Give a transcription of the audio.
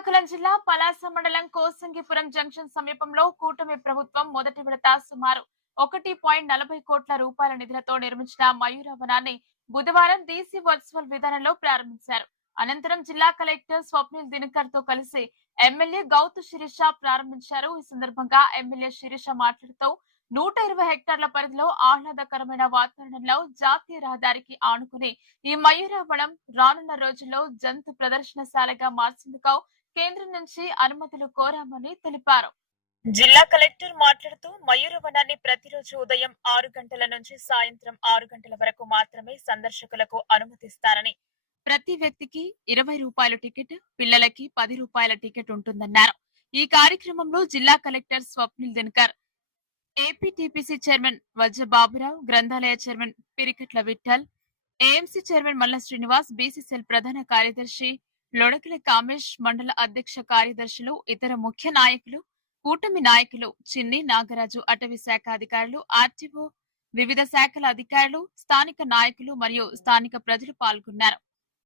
శ్రీకాకుళం జిల్లా పలాస మండలం కోసంగిపురం జంక్షన్ సమీపంలో కూటమి ప్రభుత్వం మొదటి విడత సుమారు 1.40 కోట్ల రూపాయల నిధులతో నిర్మించిన మయూరవనాన్ని బుధవారం డీసీ వర్చువల్ విధానంలో ప్రారంభించారు. అనంతరం జిల్లా కలెక్టర్ స్వప్నిల్ దినకర్ తో కలిసి ఎమ్మెల్యే గౌతు శిరీష ప్రారంభించారు. ఈ సందర్భంగా ఎమ్మెల్యే శిరీష మాట్లాడుతూ 120 హెక్టార్ల పరిధిలో ఆహ్లాదకరమైన వాతావరణంలో జాతీయ రహదారికి ఆనుకుని ఈ మయూరవనం రానున్న రోజుల్లో జంతు ప్రదర్శనశాలగా మార్చేందుకు కేంద్రం నుంచి అనుమతులు కోరామని తెలిపారు. జిల్లా కలెక్టర్ మాట్లాడుతూ మయూరవనాన్ని ప్రతిరోజు ఉదయం 6 గంటల నుంచి సాయంత్రం 6 గంటల వరకు మాత్రమే సందర్శకులకు అనుమతిస్తారని, ప్రతి వ్యక్తికి 20 రూపాయల టికెట్, పిల్లలకి 10 రూపాయల టికెట్ ఉంటుందన్నారు. ఈ కార్యక్రమంలో జిల్లా కలెక్టర్ స్వప్నిల్ దినకర్, ఏపీటీపీసీ చైర్మన్ వజ్ర బాబురావు, గ్రంథాలయ చైర్మన్ పిరికట్ల విఠల్, ఏఎంసీ చైర్మన్ మల్ల శ్రీనివాస్, బీసీసీఎల్ ప్రధాన కార్యదర్శి లొడకల కామేష్, మండల అధ్యక్ష కార్యదర్శులు, ఇతర ముఖ్య నాయకులు, కూటమి నాయకులు చిన్ని నాగరాజు, అటవీ శాఖ అధికారులు, ఆర్టీఓ, వివిధ శాఖల అధికారులు, స్థానిక నాయకులు మరియు స్థానిక ప్రజలు పాల్గొన్నారు.